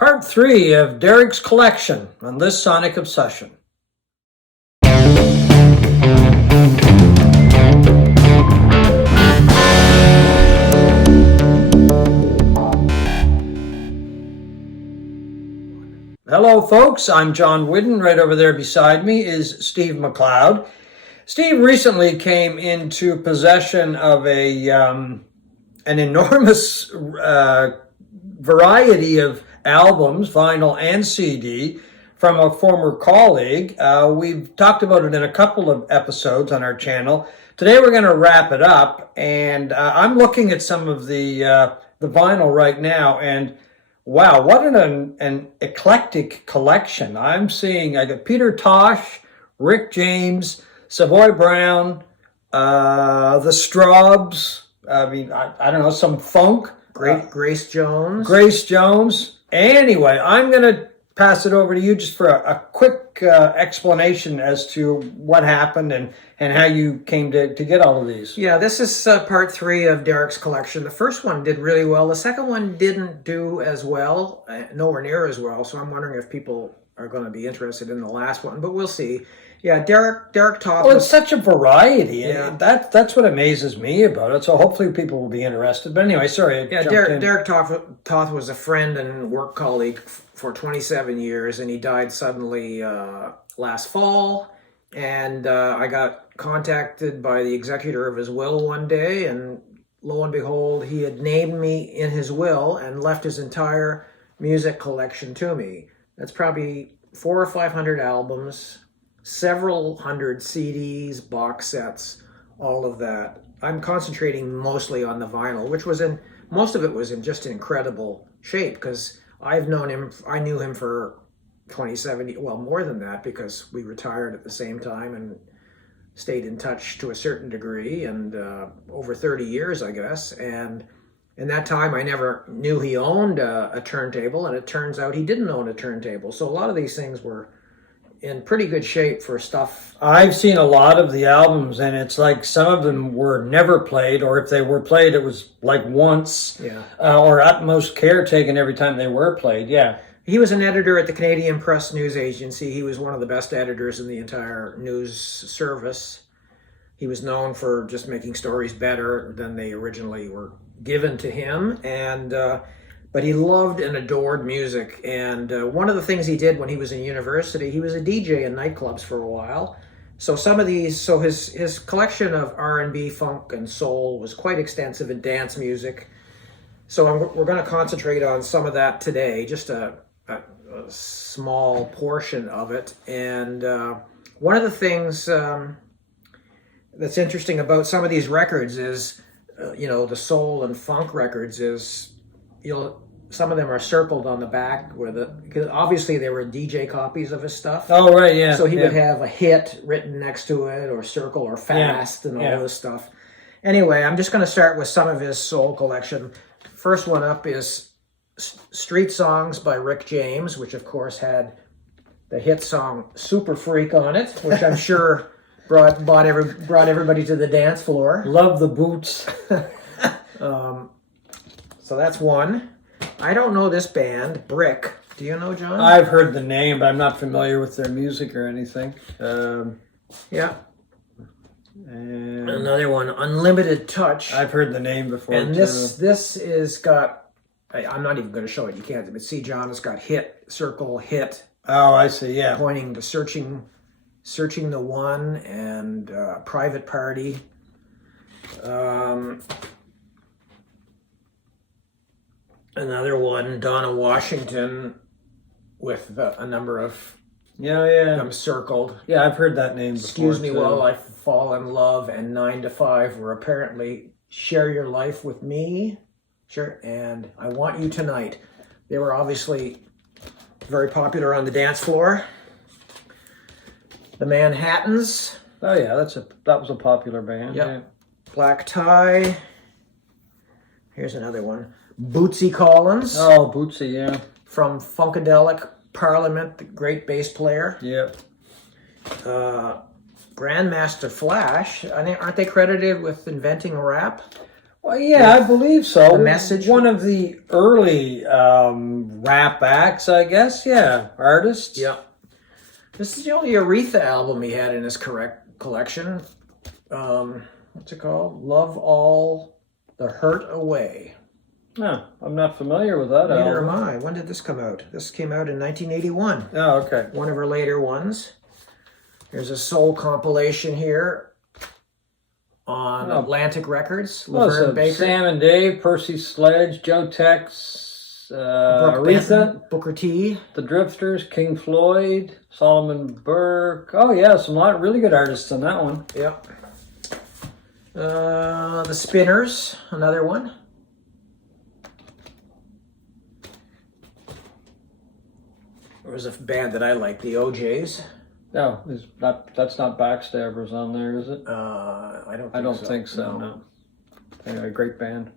Part 3 of Derrick's collection on this Sonic Obsession. Hello folks, I'm John Whidden. Right over there beside me is Steve McLeod. Steve recently came into possession of an enormous variety of albums, vinyl and CD, from a former colleague. We've talked about it in a couple of episodes on our channel. Today we're going to wrap it up, and I'm looking at some of the vinyl right now, and wow, what an eclectic collection. I got Peter Tosh, Rick James, Savoy Brown, the Strawbs, I don't know, some funk. Grace Jones. Grace Jones. Anyway, I'm going to pass it over to you just for a quick explanation as to what happened and how you came to get all of these. Yeah, this is part 3 of Derrick's collection. The first one did really well. The second one didn't do as well, nowhere near as well. So I'm wondering if people are going to be interested in the last one, but we'll see. Yeah, Derrick Toth. Well, it's such a variety. Yeah. That's what amazes me about it. So hopefully people will be interested. But anyway, sorry. Yeah, Derrick Toth was a friend and work colleague for 27 years, and he died suddenly last fall. And I got contacted by the executor of his will one day, and lo and behold, he had named me in his will and left his entire music collection to me. That's probably 400 or 500 albums, several hundred CDs, box sets, all of that. I'm concentrating mostly on the vinyl, which most of it was in just incredible shape, because I knew him for 27, well, more than that, because we retired at the same time and stayed in touch to a certain degree, and over 30 years, I guess. And in that time, I never knew he owned a turntable, and it turns out he didn't own a turntable. So a lot of these things were in pretty good shape for stuff. I've seen a lot of the albums, and it's like some of them were never played, or if they were played, it was like once, or utmost care taken every time they were played. Yeah. He was an editor at the Canadian Press News Agency. He was one of the best editors in the entire news service. He was known for just making stories better than they originally were given to him, and but he loved and adored music. And one of the things he did when he was in university, he was a DJ in nightclubs for a while. So his collection of R&B, funk, and soul was quite extensive, in dance music. So we're going to concentrate on some of that today, just a small portion of it. And one of the things that's interesting about some of these records is, the soul and funk records is, some of them are circled on the back because obviously they were DJ copies of his stuff. Oh, right, yeah. So he would have a hit written next to it, or circle, or fast, and all this stuff. Anyway, I'm just going to start with some of his soul collection. First one up is Street Songs by Rick James, which of course had the hit song Super Freak on it, which I'm sure brought everybody to the dance floor. Love the boots. So that's one. I don't know this band, Brick. Do you know, John? I've heard the name, but I'm not familiar with their music or anything. Yeah. And another one, Unlimited Touch. I've heard the name before. And this is got, I'm not even going to show it. You can't. But see, John, it's got hit, circle, hit. Oh, I see. Yeah. Pointing to searching the one, and Private Party. Another one, Donna Washington, with a number of them circled. Yeah, I've heard that name before. Excuse Me While I Fall in Love and 9 to 5 were apparently Share Your Life with Me. Sure. And I Want You Tonight. They were obviously very popular on the dance floor. The Manhattans. Oh yeah, that was a popular band. Yep. Yeah. Black Tie. Here's another one. Bootsy Collins. Oh, Bootsy, yeah. From Funkadelic, Parliament, the great bass player. Yep. Grandmaster Flash. Aren't they credited with inventing rap? Well, yeah, I believe so. The Message. One of the early rap acts, I guess. Yeah, artists. Yeah. This is the only Aretha album he had in his collection. What's it called? Love All the Hurt Away. No, I'm not familiar with that Neither album. am I. When did this come out? This came out in 1981. Oh, okay. One of her later ones. There's a soul compilation here on Atlantic Records. Laverne Baker. Sam and Dave, Percy Sledge, Joe Tex, Aretha, Booker T. The Drifters, King Floyd, Solomon Burke. Oh yeah, some really good artists on that one. Yep. The Spinners, another one. There was a band that I liked, the OJs. No, that's not Backstabbers on there, is it? I don't think so. No. Anyway, great band.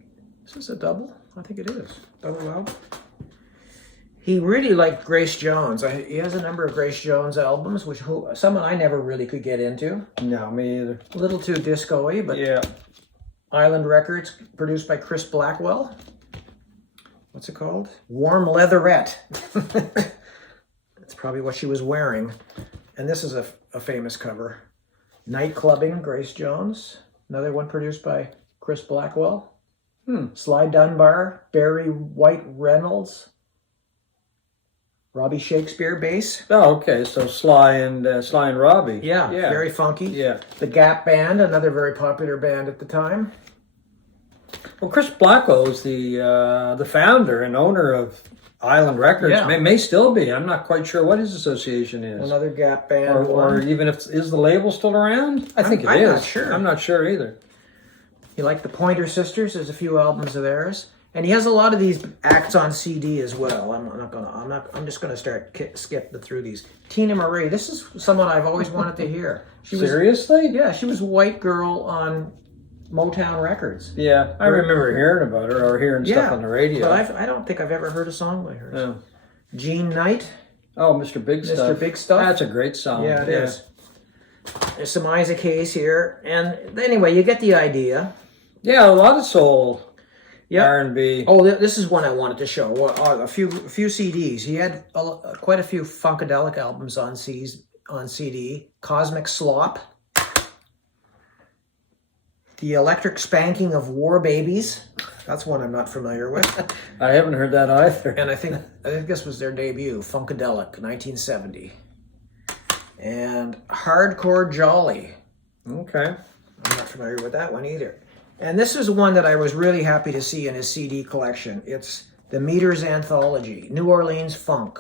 Is this a double? I think it is. Double album. He really liked Grace Jones. He has a number of Grace Jones albums, which someone I never really could get into. No, me either. A little too disco-y, but yeah. Island Records, produced by Chris Blackwell. What's it called? Warm Leatherette. That's probably what she was wearing. And this is a famous cover. Night Clubbing, Grace Jones. Another one produced by Chris Blackwell. Sly Dunbar, Barry White Reynolds, Robbie Shakespeare bass. Oh, okay. So Sly and Robbie. Yeah, very funky. Yeah. The Gap Band, another very popular band at the time. Well, Chris Blackwell is the founder and owner of Island Records. Yeah. May still be. I'm not quite sure what his association is. Another Gap Band. Or even if is the label still around? I think it is. I'm not sure. I'm not sure either. You like the Pointer Sisters? There's a few albums of theirs, and he has a lot of these acts on CD as well. I'm just gonna start skipping through these. Tina Marie. This is someone I've always wanted to hear. Seriously? Yeah, she was a white girl on Motown Records. Yeah, I remember hearing about her or hearing stuff on the radio. But I don't think I've ever heard a song by hers. No. Jean Knight. Oh, Mr. Big Stuff. Mr. Big Stuff. That's a great song. Yeah, it is. There's some Isaac Hayes here, and anyway, you get the idea. Yeah, a lot of soul. Yep. R&B. Oh, this is one I wanted to show. A few CDs. He had quite a few Funkadelic albums on CD. Cosmic Slop. The Electric Spanking of War Babies. That's one I'm not familiar with. I haven't heard that either. And I think this was their debut, Funkadelic, 1970. And Hardcore Jolly. Okay. I'm not familiar with that one either. And this is one that I was really happy to see in his CD collection. It's the Meters Anthology, New Orleans Funk.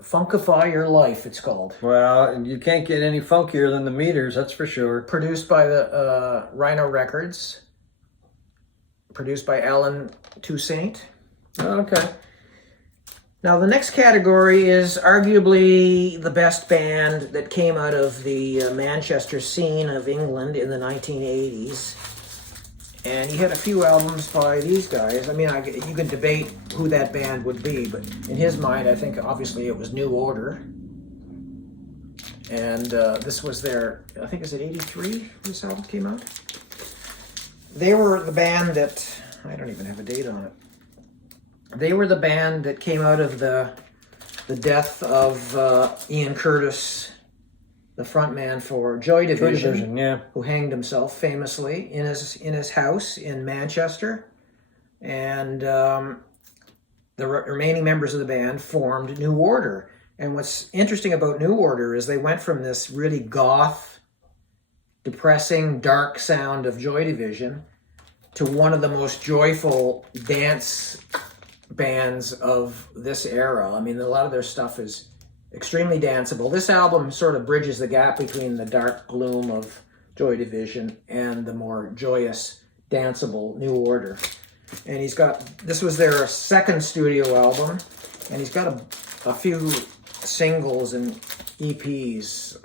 Funkify Your Life, it's called. Well, you can't get any funkier than the Meters, that's for sure. Produced by the Rhino Records. Produced by Alan Toussaint. Okay. Now, the next category is arguably the best band that came out of the Manchester scene of England in the 1980s. And he had a few albums by these guys. I mean, you could debate who that band would be, but in his mind, I think obviously it was New Order. And this was their, I think, is it 83 this album came out? They were the band that, I don't even have a date on it. They were the band that came out of the death of Ian Curtis, the frontman for Joy Division, who hanged himself famously in his house in Manchester. And the remaining members of the band formed New Order. And what's interesting about New Order is they went from this really goth, depressing, dark sound of Joy Division to one of the most joyful dance bands of this era. I mean, a lot of their stuff is extremely danceable. This album sort of bridges the gap between the dark gloom of Joy Division and the more joyous, danceable New Order. And this was their second studio album, and he's got a few singles and EPs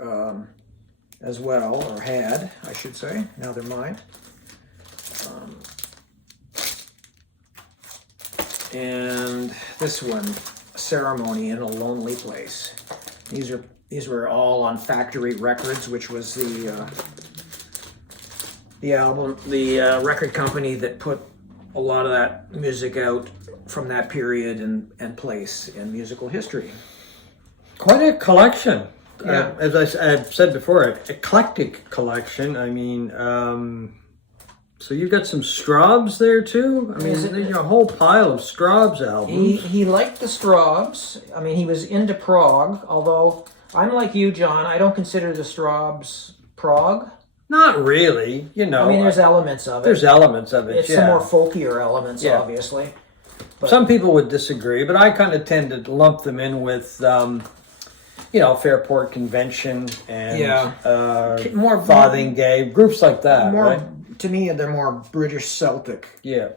as well, or had, I should say. Now they're mine. And this one, Ceremony in a Lonely Place. These were all on Factory Records, which was the the album, the record company that put a lot of that music out from that period and place in musical history. Quite a collection. Yeah. As I've said before, an eclectic collection. I mean, so you've got some Strawbs there too? I mean, there's a whole pile of Strawbs albums. He liked the Strawbs. I mean, he was into prog, although I'm like you, John. I don't consider the Strawbs prog. Not really, you know. I mean, there's elements of it. There's elements of it, It's some more folkier elements, obviously. But some people would disagree, but I kind of tend to lump them in with, you know, Fairport Convention and more Fotheringay, groups like that, right? To me, they're more British Celtic Yeah.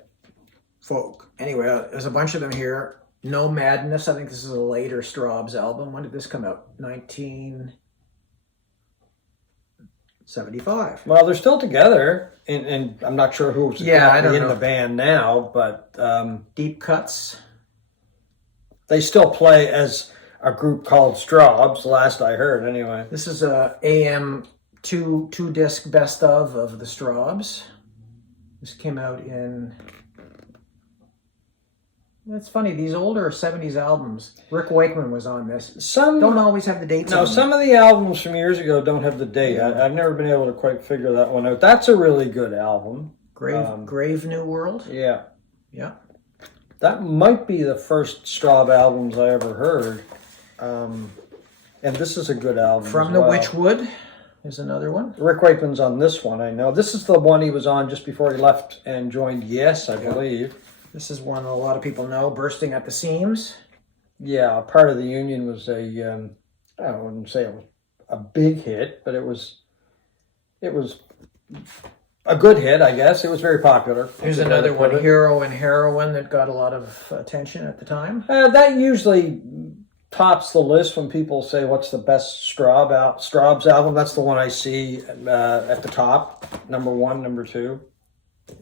folk. Anyway, there's a bunch of them here. No Madness. I think this is a later Strawbs album. When did this come out? 1975. Well, they're still together, and I'm not sure who's exactly in the band now, but Deep Cuts. they still play as a group called Strawbs, last I heard, anyway. This is a AM two disc best of the Strawbs. This came out in. It's funny, these older 70s albums, Rick Wakeman was on this. Some don't always have the dates. No, some of the albums from years ago don't have the date. I've never been able to quite figure that one out. That's a really good album. Grave New World. Yeah. Yeah. That might be the first Strawb albums I ever heard. And this is a good album. From the Witchwood is another one. Rick Wakeman's on this one, I know. This is the one he was on just before he left and joined Yes, I believe. This is one a lot of people know, Bursting at the Seams. Yeah, Part of the Union was I wouldn't say it was a big hit, but it was a good hit, I guess. It was very popular. Here's another one, Hero and Heroine, that got a lot of attention at the time. That usually tops the list when people say, what's the best Strawbs album? That's the one I see at the top. Number one, number two.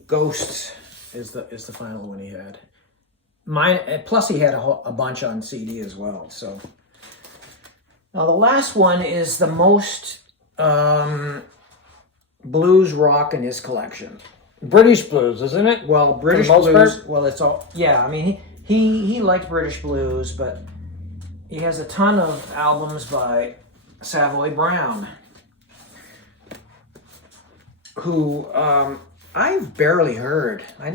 Ghosts is the final one he had. Mine, plus he had a bunch on CD as well. So now the last one is the most blues rock in his collection. British blues, isn't it? Well, British blues. Well, it's all I mean, he liked British blues, but he has a ton of albums by Savoy Brown, who I've barely heard. I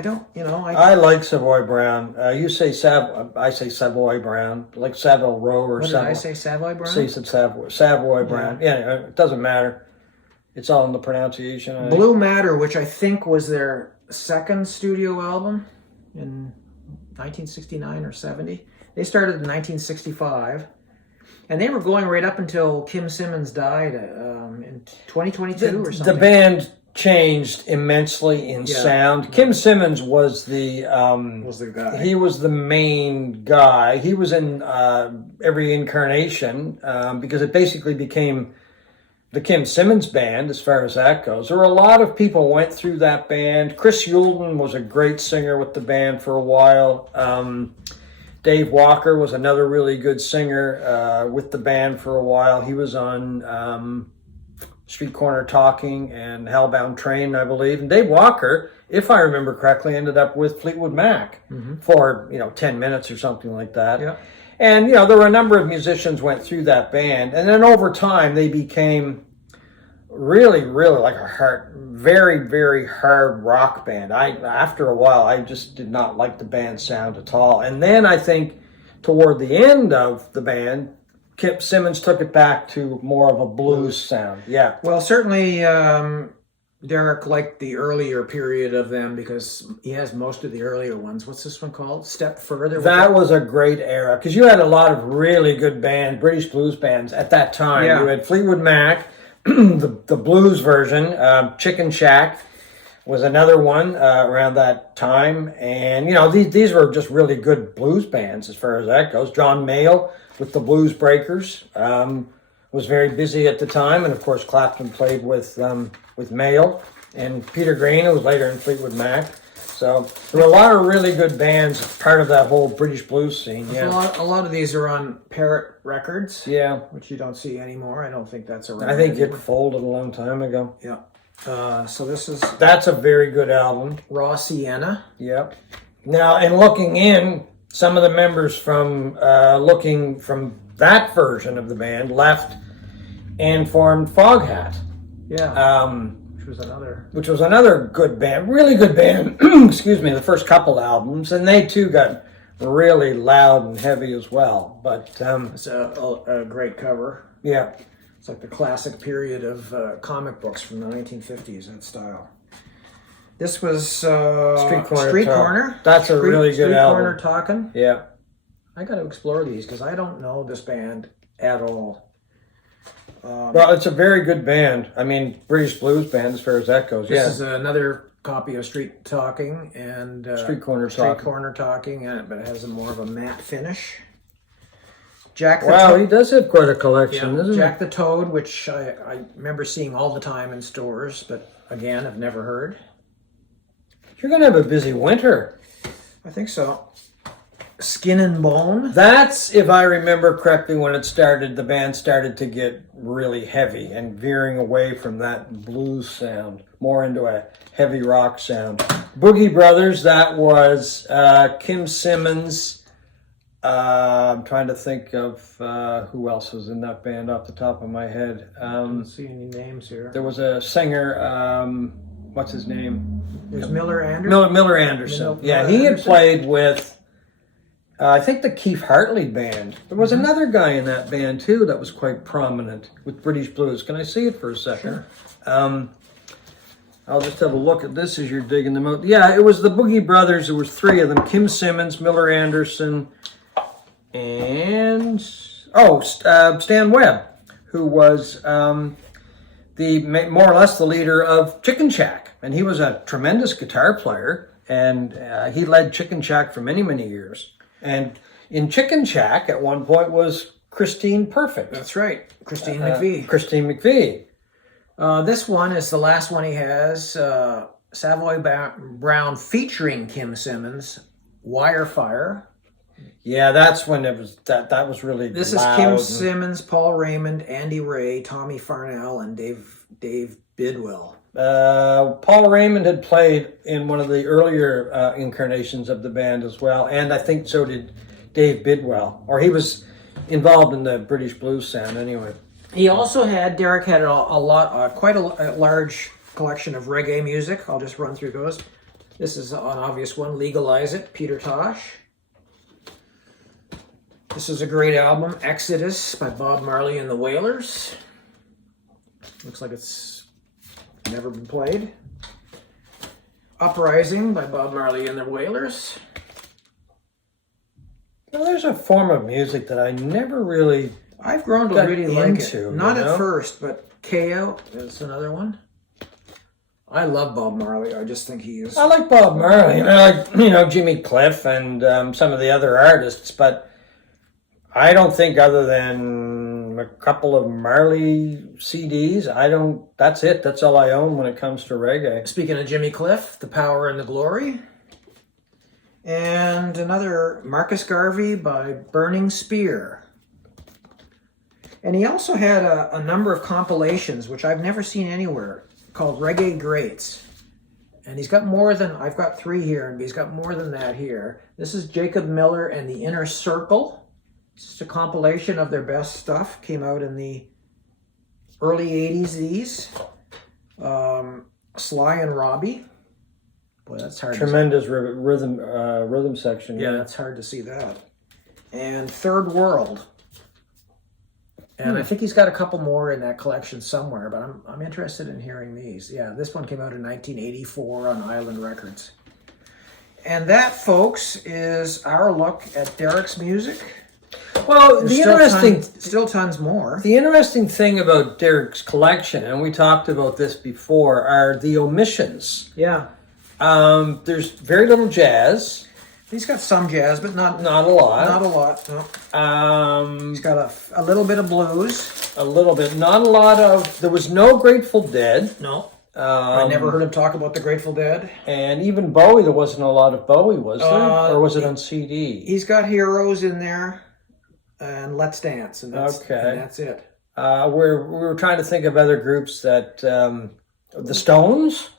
don't, you know. I like Savoy Brown. You say I say Savoy Brown, like Savile Row or something. Did I say Savoy Brown? So you said Savoy Brown. Yeah, it doesn't matter. It's all in the pronunciation. Blue Matter, which I think was their second studio album in 1969 or 70. They started in 1965. And they were going right up until Kim Simmons died in 2022 or something. The band changed immensely in sound. Kim Simmons was the guy. He was the main guy. He was in every incarnation because it basically became the Kim Simmons band as far as that goes. There were a lot of people went through that band. Chris Yulden was a great singer with the band for a while. Dave Walker was another really good singer with the band for a while. He was on Street Corner Talking and Hellbound Train, I believe. And Dave Walker, if I remember correctly, ended up with Fleetwood Mac for 10 minutes or something like that. Yeah. And there were a number of musicians went through that band, and then over time they became really, really like a very, very hard rock band. After a while, I just did not like the band sound at all. And then I think toward the end of the band, Kim Simmons took it back to more of a blues sound. Yeah. Well, certainly Derrick liked the earlier period of them because he has most of the earlier ones. What's this one called? Step Further? That was a great era because you had a lot of really good British blues bands at that time. Yeah. You had Fleetwood Mac, the blues version, Chicken Shack was another one around that time. And, these were just really good blues bands as far as that goes. John Mayall with the Blues Breakers was very busy at the time. And, of course, Clapton played with Mayall. And Peter Green, who was later in Fleetwood Mac. So there were a lot of really good bands part of that whole British blues scene. Yeah. A lot of these are on Parrot Records. Yeah. Which you don't see anymore. I don't think that's around. I think it folded a long time ago. Yeah. So this is That's a very good album. Raw Sienna. Yep. Now, and looking in, some of the members from that version of the band left and formed Foghat. Yeah. Which was another good band, really good band. Excuse me, the first couple albums, and they too got really loud and heavy as well. But it's a great cover. Yeah. It's like the classic period of comic books from the 1950s, that style. This was Street Corner. That's a really good album. Street Corner Talkin'. Yeah. I got to explore these because I don't know this band at all. Well, it's a very good band. I mean, British blues band as far as that goes. This is another copy of Street Talking and Street Corner Talking, but it has more of a matte finish. He does have quite a collection, doesn't he? Jack the Toad, which I remember seeing all the time in stores, but again, I've never heard. You're going to have a busy winter. I think so. Skin and Bone. That's, if I remember correctly, when it started, the band started to get really heavy and veering away from that blues sound, more into a heavy rock sound. Boogie Brothers, that was Kim Simmons. I'm trying to think of who else was in that band off the top of my head. I don't see any names here. There was a singer, what's his name? There's Miller Anderson. Miller Anderson. He had played with, I think, the Keith Hartley band. There was another guy in that band too that was quite prominent with British blues. Can I see it for a second? Sure. I'll just have a look at this as you're digging them out. Yeah, it was the Boogie Brothers. There was three of them: Kim Simmons, Miller Anderson, and Stan Webb, who was more or less the leader of Chicken Shack, and he was a tremendous guitar player, and he led Chicken Shack for many, many years. And in Chicken Shack at one point was Christine Perfect. That's right, Christine McVie. Christine McVie. This one is the last one he has. Savoy Brown featuring Kim Simmons, Wire Fire. Yeah, that's when it was that was really This loud. is Kim Simmons, Paul Raymond, Andy Ray, Tommy Farnell, and Dave Bidwell. Paul Raymond had played in one of the earlier incarnations of the band as well, and I think so did Dave Bidwell, or he was involved in the British blues sound anyway. He also had, Derrick had quite a large collection of reggae music. I'll just run through those. This is an obvious one, Legalize It, Peter Tosh. This is a great album, Exodus by Bob Marley and the Wailers. Looks like it's never been played. Uprising by Bob Marley and the Wailers. Well, there's a form of music that I never really I've grown to really like it. Not at first, but KO is another one. I love Bob Marley. I just think he is. I like Bob Marley, and I like Jimmy Cliff and some of the other artists, but I don't think, other than a couple of Marley CDs, that's it. That's all I own when it comes to reggae. Speaking of Jimmy Cliff, The Power and the Glory. And another Marcus Garvey by Burning Spear. And he also had a number of compilations, which I've never seen anywhere, called Reggae Greats. And he's got more than, I've got 3 here, and he's got more than that here. This is Jacob Miller and the Inner Circle. It's just a compilation of their best stuff. Came out in the early 80s, these. Sly and Robbie. Boy, that's hard. Tremendous rhythm section. Yeah, that's hard to see that. And Third World. And I think he's got a couple more in that collection somewhere, but I'm interested in hearing these. Yeah, this one came out in 1984 on Island Records. And that, folks, is our look at Derrick's music. Well, still tons more. The interesting thing about Derrick's collection, and we talked about this before, are the omissions. Yeah. There's very little jazz. He's got some jazz, but not a lot. Not a lot. No. He's got a little bit of blues. A little bit. Not a lot of. There was no Grateful Dead. No. I never heard him talk about the Grateful Dead. And even Bowie, there wasn't a lot of Bowie, was there? Or was it on CD? He's got Heroes in there, and Let's Dance, and that's it. We were trying to think of other groups that The Stones?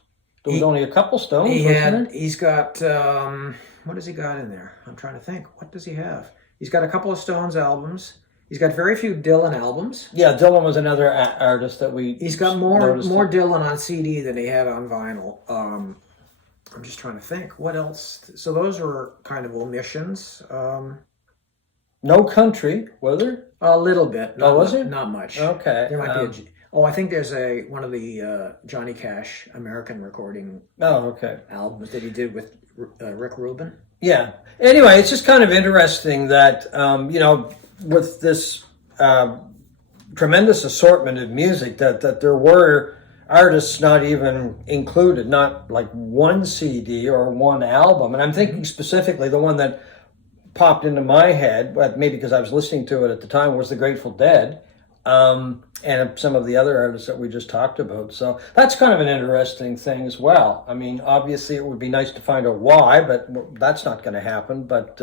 There was only a couple Stones, wasn't there? He's got, what has he got in there? I'm trying to think. What does he have? He's got a couple of Stones albums. He's got very few Dylan albums. Yeah, Dylan was another artist that He's got more Dylan on CD than he had on vinyl. I'm just trying to think. What else? So those were kind of omissions. No country, was there? A little bit. Was there? Not much. Okay. There might be I think there's one of the Johnny Cash American recording albums that he did with Rick Rubin. Yeah. Anyway, it's just kind of interesting that, with this tremendous assortment of music, that there were artists not even included, not like one CD or one album. And I'm thinking specifically the one that popped into my head, but maybe because I was listening to it at the time, was the Grateful Dead. And some of the other artists that we just talked about. So that's kind of an interesting thing as well. I mean, obviously it would be nice to find out why, but that's not going to happen. But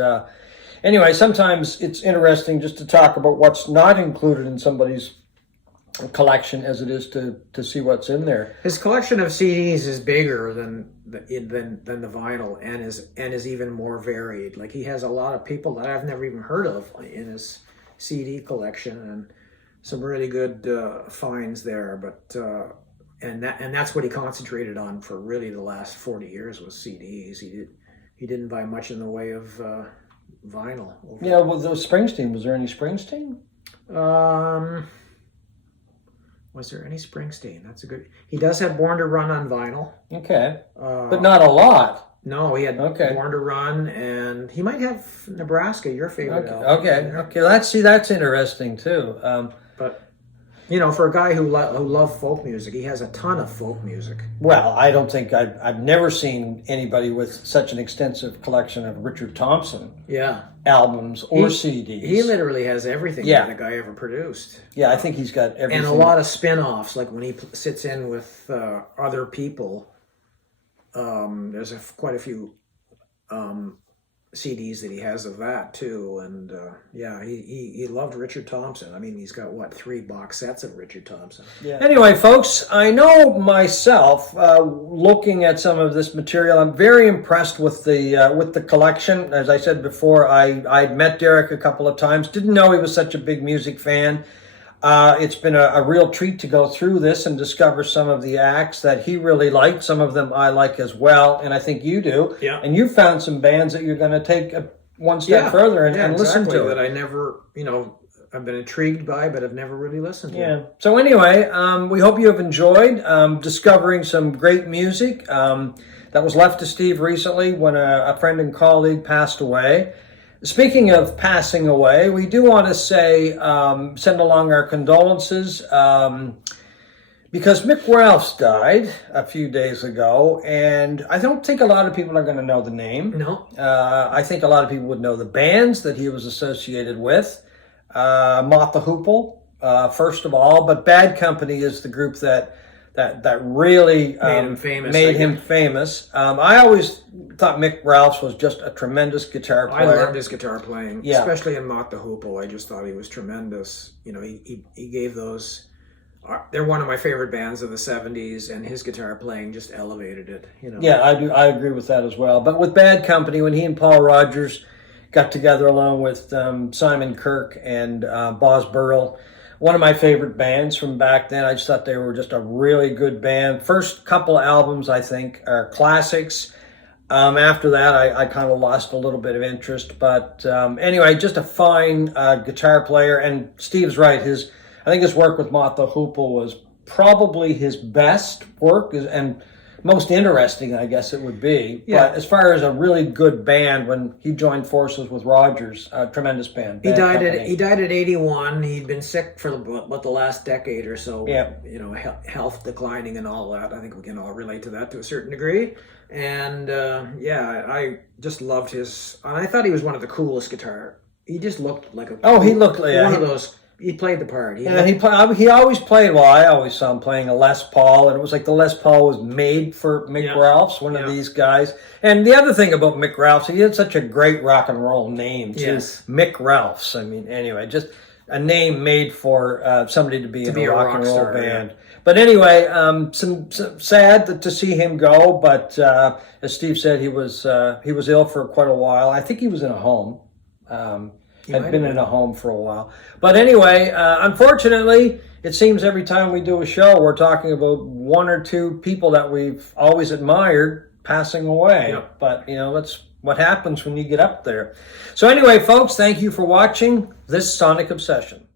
anyway, sometimes it's interesting just to talk about what's not included in somebody's collection as it is to see what's in there. His collection of CDs is bigger than the vinyl and is even more varied. Like, he has a lot of people that I've never even heard of in his CD collection, and some really good finds there, but and that's what he concentrated on for really the last 40 years was CDs. He didn't buy much in the way of vinyl. Yeah, well, Springsteen. Was there any Springsteen? Was there any Springsteen? That's a good. He does have Born to Run on vinyl. Okay, but not a lot. No, he had Born to Run, and he might have Nebraska, your favorite album. Okay. That's interesting too. But, for a guy who loved folk music, he has a ton of folk music. Well, I don't think I've never seen anybody with such an extensive collection of Richard Thompson albums or CDs. He literally has everything that a guy ever produced. Yeah, I think he's got everything. And a lot of spin-offs, like when he sits in with other people. There's quite a few CDs that he has of that too, and he loved Richard Thompson. I mean, he's got 3 box sets of Richard Thompson. Yeah. Anyway, folks, I know myself, looking at some of this material, I'm very impressed with the collection. As I said before, I'd met Derrick a couple of times. Didn't know he was such a big music fan. It's been a real treat to go through this and discover some of the acts that he really liked. Some of them I like as well, and I think you do. Yeah. And you found some bands that you're going to take one step further and listen to. That I never, I've been intrigued by, but I've never really listened to. Yeah. So anyway, we hope you have enjoyed discovering some great music that was left to Steve recently when a friend and colleague passed away. Speaking of passing away, we do want to say, send along our condolences, because Mick Ralphs died a few days ago, and I don't think a lot of people are going to know the name. No. I think a lot of people would know the bands that he was associated with. Mott the Hoople, first of all, but Bad Company is the group that really made him famous. I always thought Mick Ralphs was just a tremendous guitar player. I loved his guitar playing, especially in Mott the Hoople. I just thought he was tremendous. He gave those. They're one of my favorite bands of the 70s, and his guitar playing just elevated it. Yeah, I do. I agree with that as well. But with Bad Company, when he and Paul Rodgers got together along with Simon Kirke and Boz Burrell, one of my favorite bands from back then. I just thought they were just a really good band. First couple albums, I think, are classics. After that, I kind of lost a little bit of interest. But anyway, just a fine guitar player. And Steve's right. I think his work with Mott the Hoople was probably his best work and most interesting, I guess it would be. Yeah. But as far as a really good band, when he joined forces with Rodgers, a tremendous band. He died at 81. He'd been sick for about the last decade or so. Yeah. Health declining and all that. I think we can all relate to that to a certain degree. And I just loved his. I thought he was one of the coolest guitar. He just looked like he looked like one of those. He played the part. He always played. Well, I always saw him playing a Les Paul, and it was like the Les Paul was made for Mick Ralphs, one of these guys. And the other thing about Mick Ralphs, he had such a great rock and roll name too. Yes. Mick Ralphs. I mean, anyway, just a name made for somebody to be in be a a rock rock and roll star, band. But anyway, some sad to see him go. But as Steve said, he was ill for quite a while. I think he was in a home. Had been in a home for a while. But anyway, unfortunately, it seems every time we do a show, we're talking about one or two people that we've always admired passing away. Yep. But, that's what happens when you get up there. So anyway, folks, thank you for watching this Sonic Obsession.